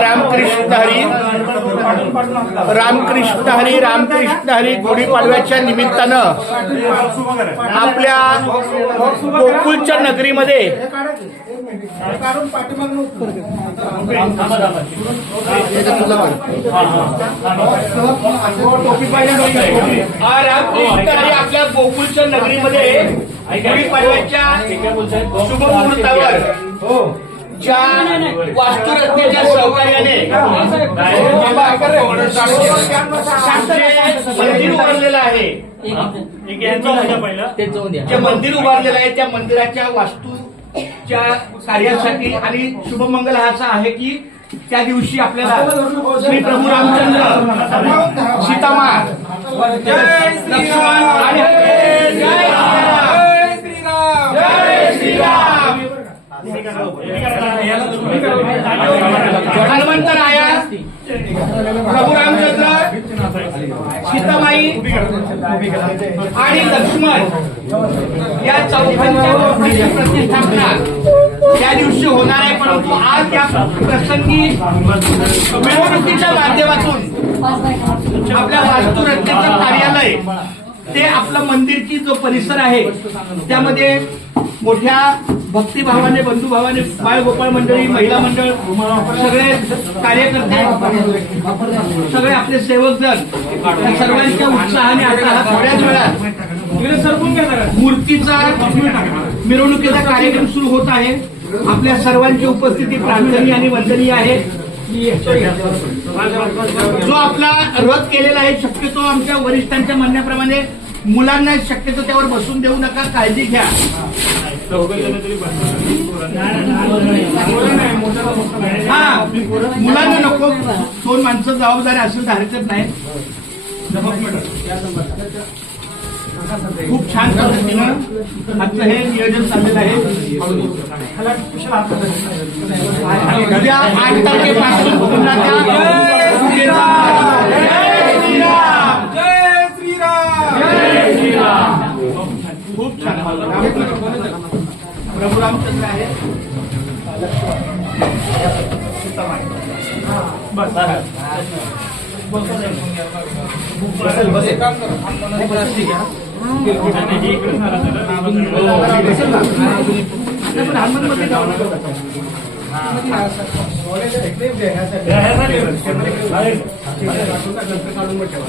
रामकृष्ण हरी रामकृष्ण हरी रामकृष्ण हरी गुढीपाडव्याच्या निमित्तानं आपल्या गोकुलच्या नगरीमध्ये रामकृष्ण हरी आपल्या गोकुलच्या नगरीमध्ये शुभ मुहूर्तावर ज्या वास्तुरत्नेच्या सहकार्याने मंदिर उभारलेलं आहे. जे मंदिर उभारलेलं आहे त्या मंदिराच्या वास्तूच्या कार्यासाठी आणि शुभमंगल हा असा आहे की त्या दिवशी आपल्याला श्री प्रभू रामचंद्र सीतामा लक्ष्मण आणि हनुमंतराया प्रभू रामचंद्र सीतामाई आणि लक्ष्मण या चौघांच्या मूर्तीची प्रतिष्ठापना त्या दिवशी होणार आहे परंतु आज या प्रसंगी मिळवणुकीच्या माध्यमातून आपल्या वास्तुरत्नेचं कार्यालय ते आपलं मंदिरची जो परिसर आहे त्यामध्ये मोठ्या भक्तिभावाने बंधुभावाने बाळगोपाळ मंडळी महिला मंडळ सगळे कार्यकर्ते सगळे आपले सेवक जण सर्वांच्या उत्साहाने आता हा थोड्याच वेळात मूर्तीचा मिरवणुकीचा कार्यक्रम सुरू होत आहे. आपल्या सर्वांची उपस्थिती प्रार्थनीय आणि वंदनीय आहे. जो आपला रथ केलेला आहे शक्यतो आमच्या वरिष्ठांच्या म्हणण्याप्रमाणे मुलांना शक्यतो त्यावर बसून देऊ नका काळजी घ्या. मुलांना नको. दोन माणसं जबाबदारी असेल तर हरकत नाही खूप छान पद्धतीनं आजचं हे नियोजन चाललेलं आहे. उद्या आठ तारखेपासून खूप छान. प्रभु रामचंद्र आहे. काढून ठेवा